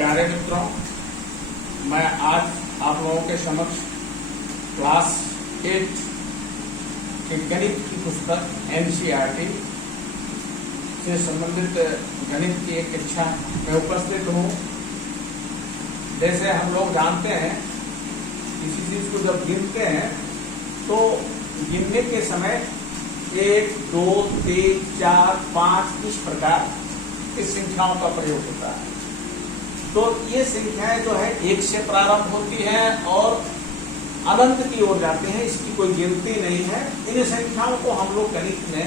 प्यारे मित्रों, मैं आज आप लोगों के समक्ष क्लास 8 के गणित की पुस्तक NCERT से संबंधित गणित की एक कक्षा में उपस्थित हूँ। जैसे हम लोग जानते हैं, किसी चीज को जब गिनते हैं तो गिनने के समय 1, 2, 3, 4, 5 इस प्रकार की संख्याओं का प्रयोग होता है। तो ये संख्याएं जो है 1 से प्रारंभ होती हैं और अनंत की ओर जाती हैं, इसकी कोई गिनती नहीं है। इन संख्याओं को हम लोग गणित में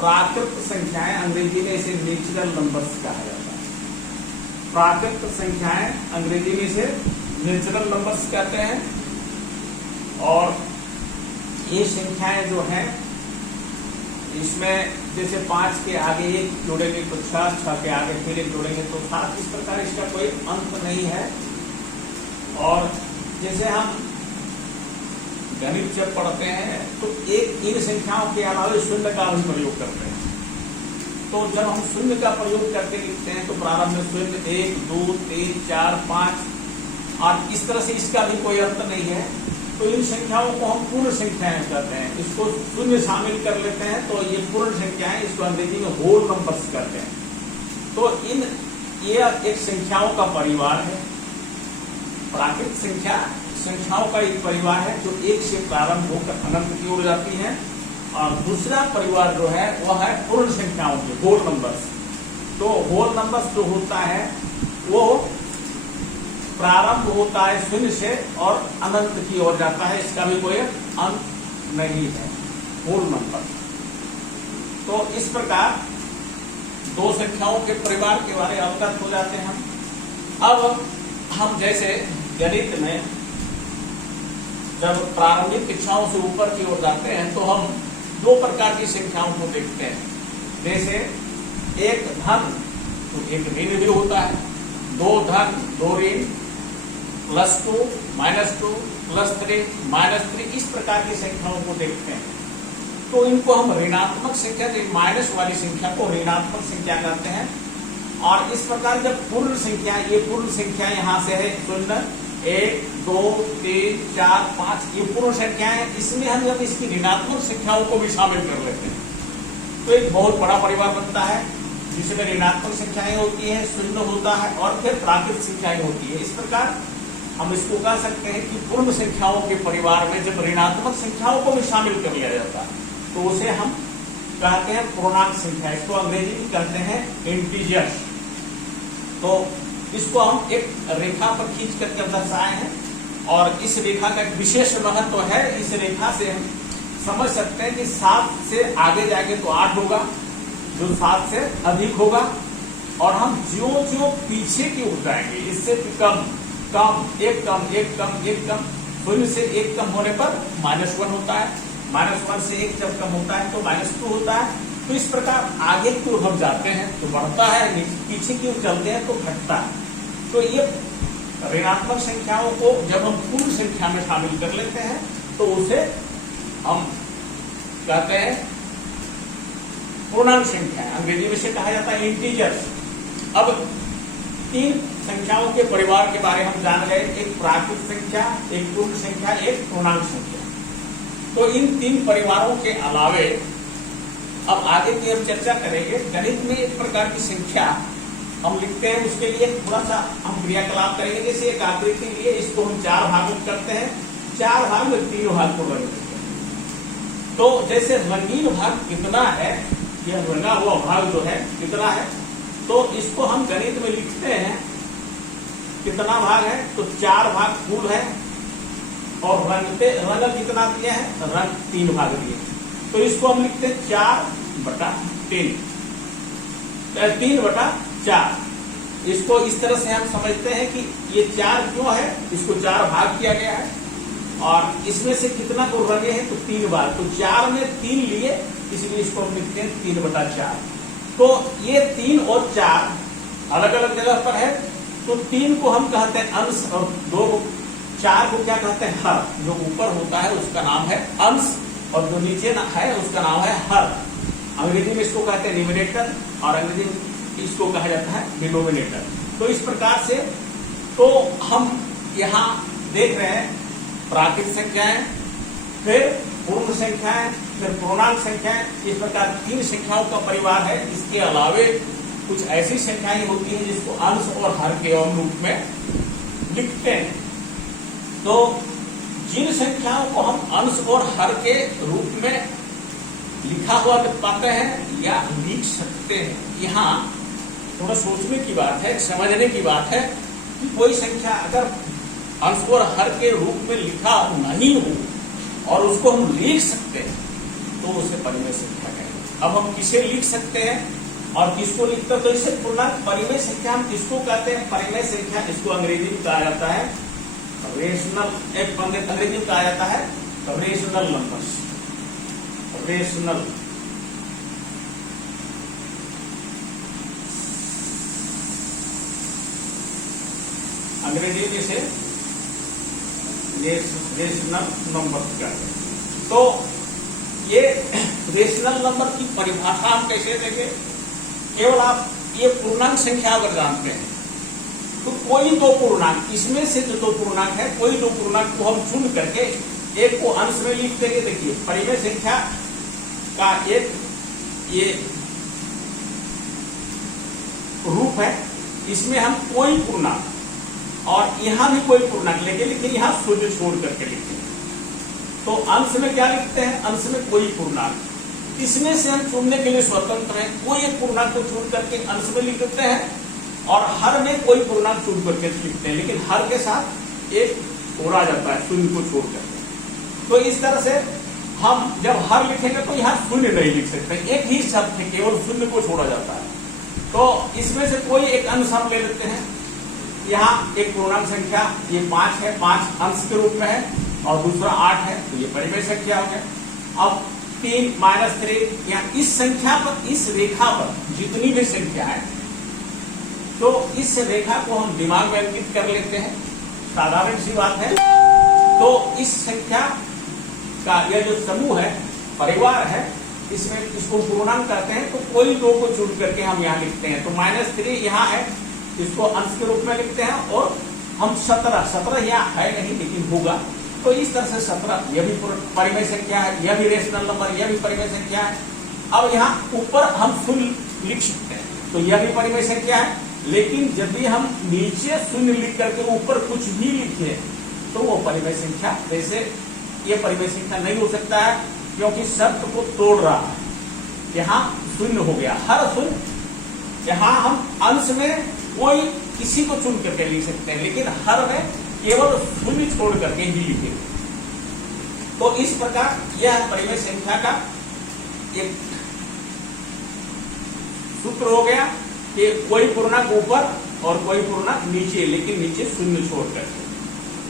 प्राकृत संख्याएं, अंग्रेजी में इसे नेचुरल नंबर्स कहा जाता है। प्राकृत संख्याएं अंग्रेजी में इसे नेचुरल नंबर्स कहते हैं। और ये संख्याएं जो हैं, इसमें जैसे 5 के आगे 1 जोड़ेंगे तो 6, 6 के आगे फिर 1 जोड़ेंगे तो 7, इस प्रकार इसका कोई अंत नहीं है। और जैसे हम गणित जब पढ़ते हैं तो इन संख्याओं के अलावा शून्य का भी प्रयोग करते हैं। तो जब हम शून्य का प्रयोग करके लिखते हैं तो प्रारंभ में शून्य 1, 2, 3, 4, 5 और इस तरह से इसका भी कोई अंत नहीं है। तो इन संख्याओं को हम पूर्ण संख्याएं कहते हैं। इसको शून्य शामिल कर लेते हैं तो ये पूर्ण संख्याएं, इसको अंग्रेजी में होल नंबर्स कहते हैं। तो ये एक संख्याओं का परिवार है। प्राकृत संख्याओं का एक परिवार है जो 1 से प्रारंभ होकर अनंत की ओर जाती है। और दूसरा परिवार जो है वह है पूर्ण संख्याओं के, होल नंबर्स। तो होल नंबर्स जो होता है वो प्रारंभ होता है 0 से और अनंत की ओर जाता है, इसका भी कोई अंत नहीं है, होल नंबर। तो इस प्रकार दो संख्याओं के परिवार के बारे में अवगत हो जाते हैं हम। अब हम जैसे गणित में जब प्रारंभिक कक्षाओं से ऊपर की ओर जाते हैं तो हम 2 प्रकार की संख्याओं को देखते हैं। जैसे एक धन तो एक ऋण भी होता है, 2 धन 2 ऋण, +2, -2, +3, -3, इस प्रकार की संख्याओं को देखते हैं। तो इनको हम ऋणात्मक संख्या, माइनस वाली संख्या को ऋणात्मक संख्या कहते हैं। और इस प्रकार जब पूर्ण संख्या, ये पूर्ण संख्या यहाँ से है 0, 1, 2, 3, 4, 5, ये पूर्ण संख्याएं हैं। इसमें हम जब इसकी ऋणात्मक संख्याओं को भी शामिल कर लेते हैं तो एक बहुत बड़ा परिवार बनता है, जिसमें ऋणात्मक संख्याएं होती है, 0 होता है और फिर प्राकृत संख्याएं होती है। इस प्रकार हम इसको कह सकते हैं कि पूर्ण संख्याओं के परिवार में जब ऋणात्मक संख्याओं को भी शामिल कर लिया जाता है तो उसे हम कहते हैं पूर्णांक संख्या। इसको अंग्रेजी में कहते हैं इंटीजर्स। तो इसको हम एक रेखा पर खींच करके दर्शाए हैं और इस रेखा का एक विशेष महत्व है। इस रेखा से हम समझ सकते हैं कि 7 से आगे जाएंगे तो 8 होगा, जो 7 से अधिक होगा। और हम ज्यों पीछे की ओर जाएंगे, इससे कम, एक कम, 0 से 1 कम होने पर -1 होता है, -1 से 1 जब कम होता है तो -2 होता है। तो इस प्रकार आगे की ओर हम जाते हैं तो बढ़ता है, पीछे की ओर चलते हैं तो घटता है। तो ये ऋणात्मक संख्याओं को जब हम पूर्ण संख्या में शामिल कर लेते हैं तो उसे हम कहते हैं पूर्णांक संख्या। अंग्रेजी में से कहा जाता है इंटीजर्स। अब 3 संख्याओं के परिवार के बारे में हम जान गए, एक प्राकृत संख्या, एक पूर्ण संख्या, एक पूर्णांक संख्या। तो इन 3 परिवारों के अलावे अब आगे की हम चर्चा करेंगे। गणित में एक प्रकार की संख्या हम लिखते हैं, उसके लिए थोड़ा सा हम क्रियाकलाप करेंगे। जैसे एक आकृति लिए इसको हम 4 भाग में करते हैं, 4 भाग में 3 भाग को रंग देते हैं। तो जैसे रंगीन भाग कितना है, यह रंगा हुआ भाग जो है कितना है, तो इसको हम गणित में लिखते हैं कितना भाग है, तो 4 भाग फूल है और रंग कितना दिया है, रंग 3 भाग दिए। तो इसको हम लिखते हैं 4/3, 3/4। इसको इस तरह से हम समझते हैं कि ये 4 क्यों है, इसको 4 भाग किया गया है और इसमें से कितना को रंगे हैं, तो 3 बार। तो 4 में 3 लिए, इसलिए इसको हम लिखते हैं 3/4। तो ये 3 और 4 अलग अलग जगह पर है। तो 3 को हम कहते हैं अंश और 4 को क्या कहते हैं, हर। जो ऊपर होता है उसका नाम है अंश और जो नीचे है उसका नाम है हर। अंग्रेजी में इसको कहते हैं न्यूमरेटर और अंग्रेजी में इसको कहा जाता है डिनोमिनेटर। तो इस प्रकार से तो हम यहाँ देख रहे हैं प्राकृत संख्याएं, फिर पूर्ण संख्याएं, फिर पूर्णांक संख्याएं, इस प्रकार 3 संख्याओं का परिवार है। इसके अलावे कुछ ऐसी संख्याएं होती हैं जिसको अंश और हर के रूप में लिखते हैं। तो जिन संख्याओं को हम अंश और हर के रूप में लिखा हुआ पाते हैं या लिख सकते हैं, यहाँ थोड़ा सोचने की बात है, समझने की बात है कि कोई संख्या अगर अंश और हर के रूप में लिखा नहीं हो और उसको हम लिख सकते हैं तो उसे परिमेय संख्या कहेंगे। अब हम किसे लिख सकते हैं और किसको लिखते हैं, तो इसे पूर्णांक परिमेय संख्या हम किसको कहते हैं? परिमेय संख्या इसको अंग्रेजी में कहा जाता है रेशनल, एक अंग्रेजी में कहा जाता है रेशनल नंबर्स, रेशनल। अंग्रेजी में से रेशनल नंबर कहते हैं। तो ये रेशनल नंबर की परिभाषा हम कैसे देंगे? केवल आप ये पूर्णांक संख्या अगर जानते हैं तो कोई दो पूर्णांक, इसमें से जो दो पूर्णांक है, कोई दो पूर्णांक को हम चुन करके एक को अंश में लिख देंगे। देखिए परिमेय संख्या का एक ये रूप है, इसमें हम कोई पूर्णांक और यहां भी कोई पूर्णांक लेके लिखे, यहां शून्य छोड़ करके लिखते हैं। तो अंश में क्या लिखते हैं? अंश में कोई पूर्णांक, इसमें से हम चुनने के लिए स्वतंत्र हैं। कोई एक पूर्णांक को चुन करके अंश में लिख देते हैं और हर में कोई पूर्णांक चुन करके लिखते हैं, लेकिन हर के साथ एक छोड़ा जाता है शून्य को छोड़ करके। तो इस तरह से हम जब हर लिखेंगे तो यहाँ शून्य नहीं लिख सकते, एक ही शब्द है, केवल शून्य को छोड़ा जाता है। तो इसमें से कोई एक अंश हम ले लेते हैं। यहाँ एक पूर्णांक संख्या ये 5 है, 5 अंश के रूप में है और दूसरा 8 है, तो ये परिमेय संख्या हो गया। अब 3 -3 यहाँ इस संख्या पर, इस रेखा पर जितनी भी संख्या है तो इस रेखा को हम दिमाग में अंकित कर लेते हैं, साधारण सी बात है। तो इस संख्या का यह जो समूह है, परिवार है, इसमें इसको पूर्णांक कहते हैं। तो कोई दो को चुन करके हम यहाँ लिखते हैं। तो -3 यहाँ है, इसको अंश के रूप में लिखते हैं और हम 17 यहाँ है नहीं लेकिन होगा, तो इस तरह से 17 यह भी परिमेय संख्या है, यह भी रेशनल नंबर, यह भी परिमेय संख्या है। अब यहाँ ऊपर हम शून्य लिख सकते हैं, तो यह भी परिमेय संख्या है। लेकिन जब भी हम नीचे शून्य लिख करके ऊपर कुछ भी लिखे तो वो परिमेय संख्या, वैसे ये परिमेय संख्या नहीं हो सकता है क्योंकि शब्द को तोड़ रहा है। यहाँ शून्य हो गया, हर शून्य। यहाँ हम अंश में कोई किसी को चुन करके लिख सकते हैं, लेकिन हर में केवल शून्य छोड़ करके ही लिखेंगे। तो इस प्रकार यह परिमेय संख्या का एक सूत्र हो गया कि कोई पूर्णांक ऊपर और कोई पूर्णांक नीचे, लेकिन नीचे शून्य छोड़ करके।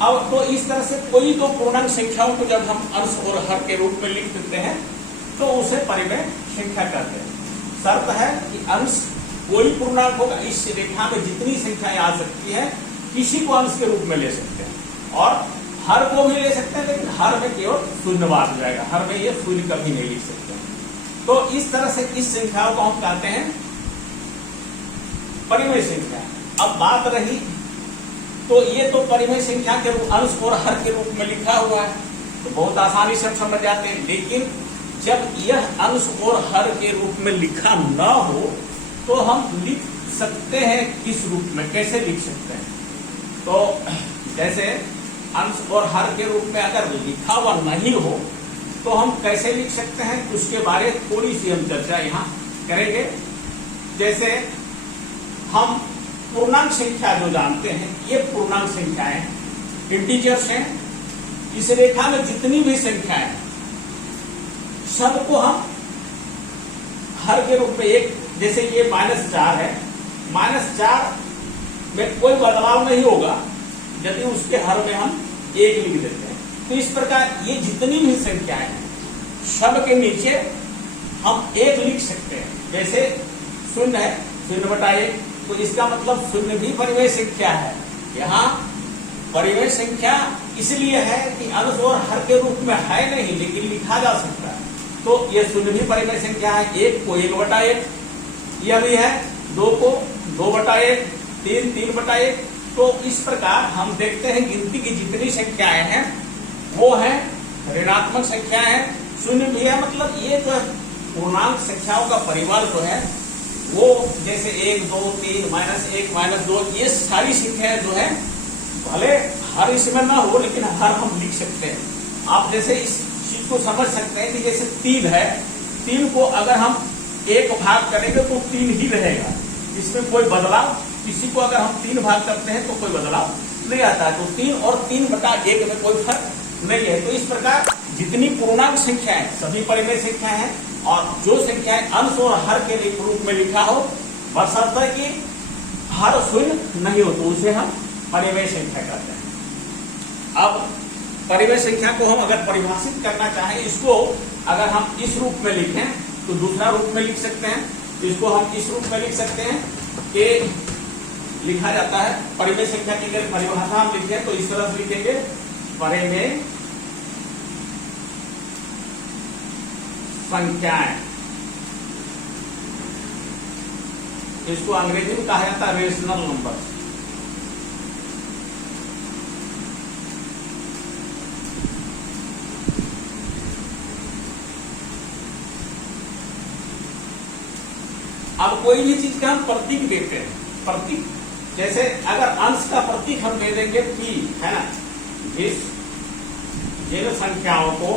अब तो इस तरह से कोई दो पूर्णांक संख्याओं को जब हम अंश और हर के रूप में लिख देते हैं तो उसे परिमेय संख्या कहते हैं। शर्त है कि अंश कोई पूर्णांक होगा, इस रेखा में जितनी संख्याएं आ सकती है किसी को अंश के रूप में ले सकते हैं और हर को भी ले सकते हैं, लेकिन हर में केवल शून्यवाद हो जाएगा, हर में ये शून्य कभी नहीं लिख सकते। तो इस तरह से इस संख्याओं को हम कहते हैं परिमेय संख्या। अब बात रही, तो ये तो परिमेय संख्या के रूप, अंश और हर के रूप में लिखा हुआ है, तो बहुत आसानी से हम समझ जाते हैं। लेकिन जब यह अंश और हर के रूप में लिखा न हो तो हम लिख सकते हैं किस रूप में, कैसे लिख सकते हैं? तो जैसे अंश और हर के रूप में अगर लिखा हुआ नहीं हो तो हम कैसे लिख सकते हैं, उसके बारे में थोड़ी सी हम चर्चा यहाँ करेंगे। जैसे हम पूर्णांक संख्या जो जानते हैं, ये पूर्णांक संख्याएं इंटीजर्स हैं। इस रेखा में जितनी भी संख्याएं सबको हम हर के रूप में एक, जैसे ये -4 है, -4 में कोई बदलाव नहीं होगा यदि उसके हर में हम 1 लिख देते हैं। तो इस प्रकार ये जितनी भी संख्याएं हैं सब के नीचे हम 1 लिख सकते हैं। जैसे 0 है, 0/1, तो इसका मतलब 0 भी परिमेय संख्या है। यहाँ परिमेय संख्या इसलिए है कि अंश और हर के रूप में है नहीं, लेकिन लिखा जा सकता है। तो ये 0 भी परिमेय संख्या है। 1 को 1/1, यह भी है। 2 को 2/1, 3/1। तो इस प्रकार हम देखते हैं गिनती की जितनी संख्याएं हैं वो है ऋणात्मक संख्याएं हैं, शून्य भी है। मतलब ये जो पूर्णांक संख्याओं का परिवार जो है वो जैसे 1, 2, 3, -1, -2 ये सारी संख्याएं जो है भले हर इसमें ना हो लेकिन हर हम लिख सकते हैं। आप जैसे इस चीज को समझ सकते हैं कि जैसे 3 है, 3 को अगर हम 1 भाग करेंगे तो 3 ही रहेगा, इसमें कोई बदलाव, किसी को अगर हम 3 भाग करते हैं तो कोई बदलाव नहीं आता है। तो 3 और 3/1 में कोई फर्क नहीं है। तो इस प्रकार जितनी पूर्णांक संख्याएं सभी परिमेय संख्याएं हैं और जो संख्याएं अंश और हर के रूप में लिखा हो बशर्ते कि हर शून्य नहीं हो तो उसे हम परिमेय संख्या कहते हैं। अब परिमेय संख्या को हम अगर परिभाषित करना चाहें, इसको अगर हम इस रूप में लिखें तो दूसरा रूप में लिख सकते हैं। इसको हम इस रूप में लिख सकते हैं कि लिखा जाता है परिमेय संख्या की अगर परिभाषा हम लिखें तो इस तरह से लिखेंगे परिमेय संख्याएं। इसको अंग्रेजी में कहा जाता है रेशनल नंबर। अब कोई भी चीज का हम प्रतीक देते हैं, प्रतीक जैसे अगर अंश का प्रतीक हम दे देंगे p, है ना, जिन संख्याओं को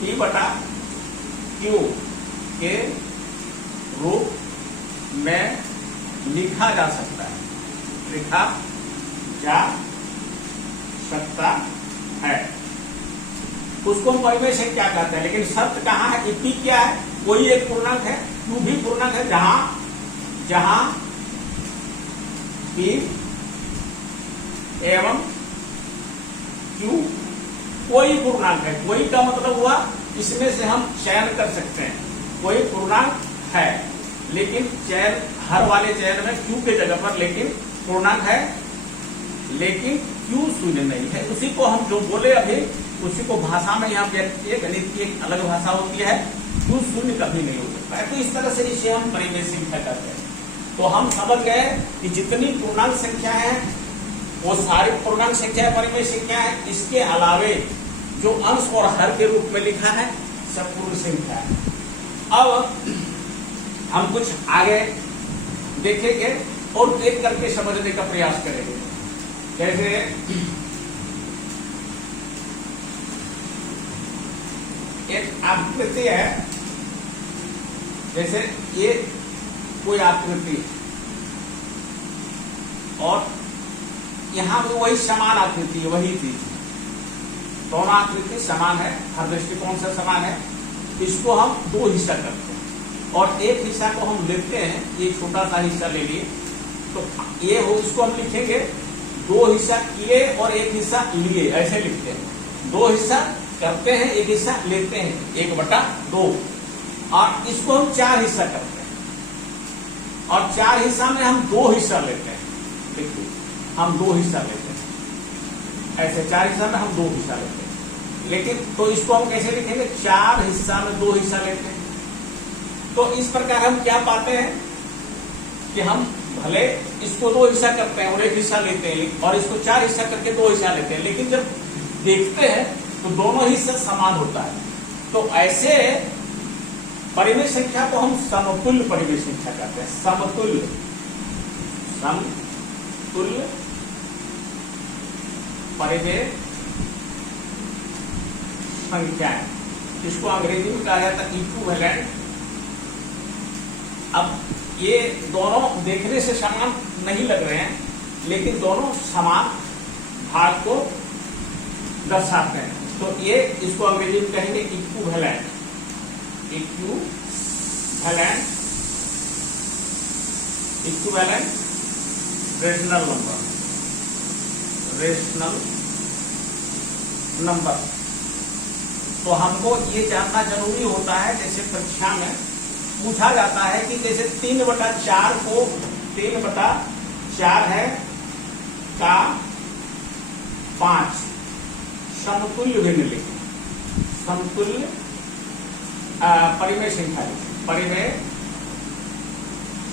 P/Q के रूप में लिखा जा सकता है, लिखा जा सकता है, उसको हम परिमेय संख्या कहते हैं। लेकिन शर्त कहाँ है कि P क्या है, कोई एक पूर्णांक है, Q भी पूर्णांक है, जहां P एवं Q कोई पूर्णांक है। कोई का मतलब हुआ इसमें से हम चयन कर सकते हैं, कोई पूर्णांक है लेकिन चयन हर वाले चयन में Q के जगह पर लेकिन पूर्णांक है, लेकिन Q शून्य नहीं है। उसी को हम जो बोले अभी उसी को भाषा में यहाँ व्यक्त किए, गणित की एक अलग भाषा होती है, Q शून्य कभी नहीं हो सकता है। तो इस तरह से इसे हम परिमेय संख्या कहते हैं। तो हम समझ गए कि जितनी पूर्णांक संख्या है वो सारी पूर्णांक संख्या परिमेय संख्या है। इसके अलावे जो अंश और हर के रूप में लिखा है सब पूर्ण संख्या है। अब हम कुछ आगे देखेंगे और देख करके समझने का प्रयास करेंगे। जैसे एक आकृति है, जैसे ये कोई आकृति और यहां भी वही समान आकृति है, वही चीज, दोनों आकृति समान है, हर दृष्टिकोण से समान है। इसको हम 2 हिस्सा करते हैं और एक हिस्सा को हम लेते हैं, ये छोटा सा हिस्सा ले लिए तो ये हो, इसको हम लिखेंगे 2 हिस्सा किए और 1 हिस्सा लिए, ऐसे लिखते हैं। 2 हिस्सा करते हैं, 1 हिस्सा लेते हैं, 1/2। और इसको हम 4 हिस्सा करते हैं और 4 हिस्सा में हम 2 हिस्सा लेते हैं। देखिए हम 2 हिस्सा लेते हैं, ऐसे 4 हिस्सा में हम 2 हिस्सा लेते हैं। लेकिन तो इसको हम कैसे लिखेंगे, 4 हिस्सा में 2 हिस्सा लेते हैं। तो इस प्रकार हम क्या पाते हैं कि हम भले इसको 2 हिस्सा करते हैं और 1 हिस्सा लेते हैं और इसको 4 हिस्सा करके 2 हिस्सा लेते हैं, लेकिन जब देखते हैं तो दोनों हिस्सा समान होता है। तो ऐसे परिमेय संख्या को हम समतुल्य परिमेय संख्या कहते हैं। समतुल्य परिमेय संख्या, इसको अंग्रेजी में कहा जाता है इक्विवेलेंट। अब ये दोनों देखने से समान नहीं लग रहे हैं लेकिन दोनों समान भाग को दर्शाते हैं। तो ये इसको अंग्रेजी में कहेंगे इक्विवेलेंट। Equivalent rational number. तो हमको ये जानना जरूरी होता है, जैसे परीक्षा में पूछा जाता है कि जैसे 3/4 को 3/4 है का 5 समतुल्य भिन्न लिखें। समतुल्य परिमेय संख्या परिमेय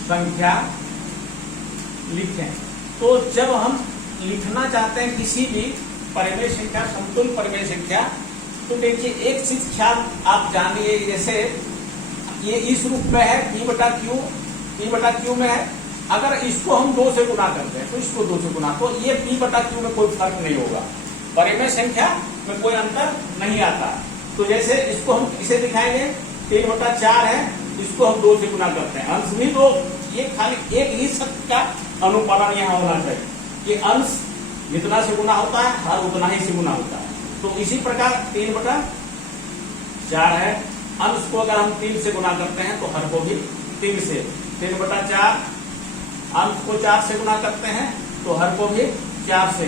संख्या लिखें। तो जब हम लिखना चाहते हैं किसी भी परिमेय संख्या, समतुल्य परिमेय संख्या, तो देखिए एक चीज ख्याल आप जानिए, जैसे ये इस रूप में है p बटा क्यू में है। अगर इसको हम 2 से गुना करते हैं तो इसको 2 से गुना, तो ये p बटा क्यू में कोई फर्क नहीं होगा, परिमेय संख्या में कोई अंतर नहीं आता। तो जैसे इसको हम इसे दिखाएंगे 3/4 है, इसको हम 2 से गुना करते हैं, अंश भी 2, ये खाली एक ही शब्द का अनुपालन यहाँ होना चाहिए कि अंश जितना से गुना होता है हर उतना ही से गुना होता है। तो इसी प्रकार 3/4 है, अंश को अगर हम 3 से गुना करते हैं तो हर को भी 3 से, 3/4 अंश को 4 से गुना करते हैं तो हर को भी 4 से,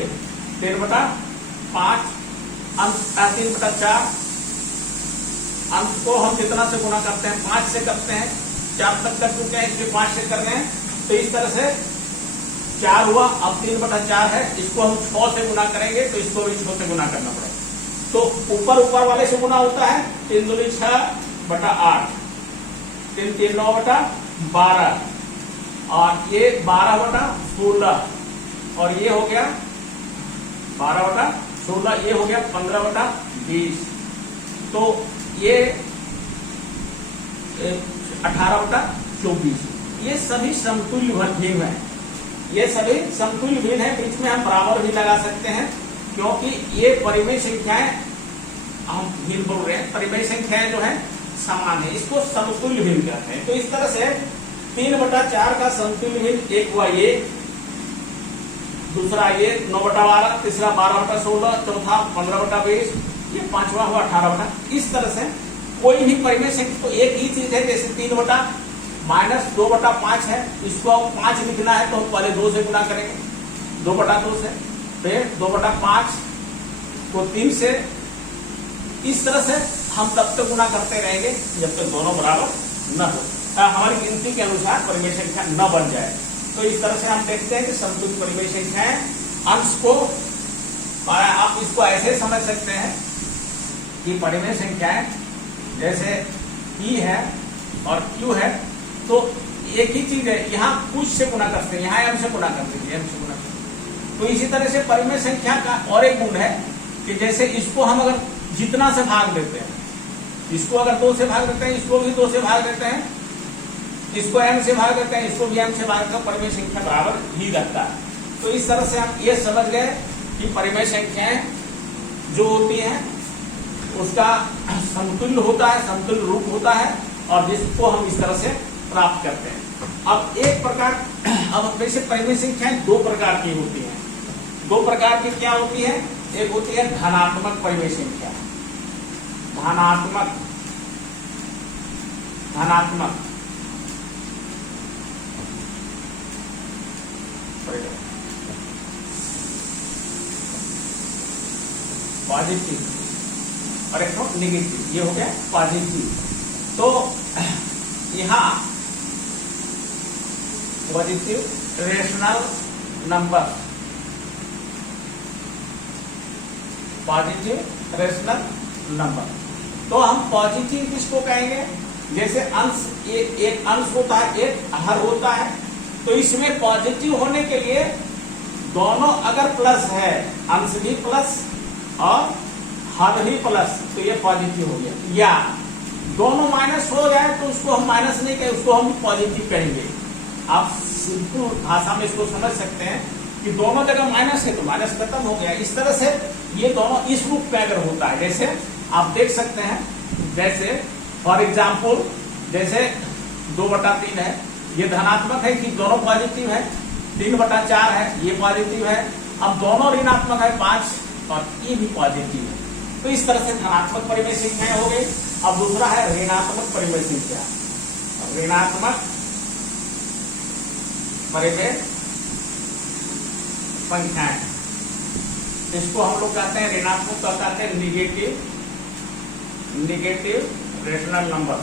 3/5 अंश 3/4 अंश को हम कितना से गुना करते हैं, 5 से करते हैं, 4 तक कर चुके हैं, इसलिए 5 से कर रहे हैं। तो इस तरह से 4 हुआ, अब 3/4 है, इसको हम 6 से गुना करेंगे तो इसको भी 6 से गुना करना पड़ेगा। तो ऊपर वाले से गुना होता है 3 दूनी 6/8, 3 3 9/12, और ये 12/16, और ये हो गया 12/16, ये हो गया 15/20, तो ये 18/24। ये सभी समतुल्य भिन्न है, ये सभी समतुल्य भिन्न है। बीच में हम बराबर भी लगा सकते हैं क्योंकि ये परिमेय संख्याएं, हम भिन्न बोल रहे हैं, परिमेय संख्याएं जो है समान है, इसको समतुल्य भिन्न कहते हैं। तो इस तरह से 3/4 का समतुल्य भिन्न एक हुआ ये, दूसरा ये 9/12, तीसरा 12/16, चौथा 15/20, ये पांचवा हुआ 18/। इस तरह से कोई भी परिमेय संख्या, तो एक ही चीज है, जैसे 3/-2/5 है, इसको 5 लिखना है तो हम पहले 2 से गुना करेंगे, 2/2 से, फिर 2/5 को 3 से, इस तरह से हम तब तक गुना करते रहेंगे जब तक दोनों बराबर न हो, हमारी गिनती के अनुसार परिमेय संख्या न बन जाए। तो इस तरह से हम देखते हैं कि समतुल्य परिमेय संख्याएं अंश को, आप इसको ऐसे समझ सकते हैं कि परिमेय संख्याएं जैसे p है और q है, तो एक ही चीज है, यहाँ कुछ से गुना करते हैं, यहाँ m से गुना करते हैं, m से गुना करते हैं। तो इसी तरह से परिमेय संख्या का और एक गुण है कि जैसे इसको हम अगर जितना से भाग देते हैं, इसको अगर 2 से भाग देते हैं, इसको भी 2 से भाग देते हैं, इसको m से भाग देते हैं, इसको भी m से भाग देते हैं, परिमेय संख्या बराबर ही रहता है। तो इस तरह से हम ये समझ गए कि परिमेय संख्याएं जो होती हैं उसका समतुल्य होता है, समतुल्य रूप होता है, और जिसको हम इस तरह से प्राप्त करते हैं। अब एक प्रकार, अब वैसे परिमेय संख्याएं 2 प्रकार की होती हैं। 2 प्रकार की क्या होती है, एक होती है धनात्मक परिमेय संख्या, धनात्मक पॉजिटिव, और एक नेगेटिव, ये हो गया पॉजिटिव। तो यहाँ positive rational number, positive rational number, तो हम पॉजिटिव किसको कहेंगे, जैसे अंश एक अंश होता है, एक हर होता है, तो इसमें पॉजिटिव होने के लिए दोनों अगर प्लस है, अंश भी प्लस और हर भी प्लस, तो ये पॉजिटिव हो गया। या दोनों माइनस हो जाए तो उसको हम माइनस नहीं कहेंगे, उसको हम पॉजिटिव कहेंगे। आप सिंपल भाषा में इसको समझ सकते हैं कि दोनों जगह माइनस है तो माइनस खत्म हो गया। इस तरह से ये दोनों इस रूप में अगर होता है, जैसे आप देख सकते हैं, जैसे फॉर एग्जाम्पल जैसे 2/3 है, ये धनात्मक है कि दोनों पॉजिटिव है, 3/4 है, ये पॉजिटिव है, अब दोनों ऋणात्मक है 5, और ये भी पॉजिटिव है। तो इस तरह से धनात्मक परिमेय संख्याएं हो गई। अब दूसरा है ऋणात्मक परिमेय संख्या, ऋणात्मक परिमेय संख्याएं, इसको हम लोग कहते हैं ऋणात्मक, तो कहते हैं निगेटिव रेशनल नंबर।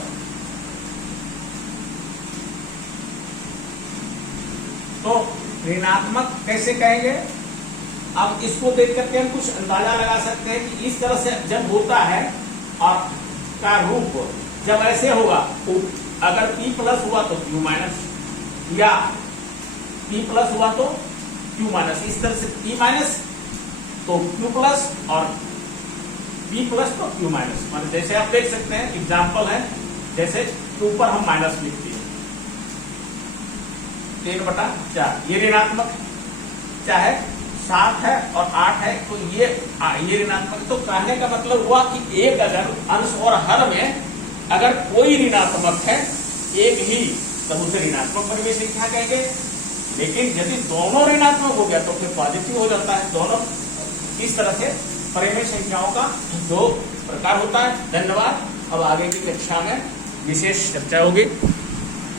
तो ऋणात्मक कैसे कहेंगे, अब इसको देख करके हम कुछ अंदाजा लगा सकते हैं कि इस तरह से जब होता है और का रूप जब ऐसे होगा तो अगर P प्लस हुआ तो Q माइनस, या P प्लस हुआ तो Q माइनस, इस तरह से P माइनस तो Q प्लस और P प्लस तो Q माइनस। मतलब जैसे आप देख सकते हैं एग्जाम्पल है, जैसे Q पर हम माइनस लिखते हैं 3/4, ये ऋणात्मक चाहे 7 है और 8 है तो ये ऋणात्मक। तो कहने का मतलब हुआ कि एक अगर अंश और हर में अगर कोई ऋणात्मक है एक ही, तब उसे ऋणात्मक परिमेय संख्या कहेंगे। लेकिन यदि दोनों ऋणात्मक हो गया तो फिर पॉजिटिव हो जाता है। दोनों इस तरह से परिमेय संख्याओं का जो प्रकार होता है। धन्यवाद। अब आगे की कक्षा में विशेष चर्चा होगी।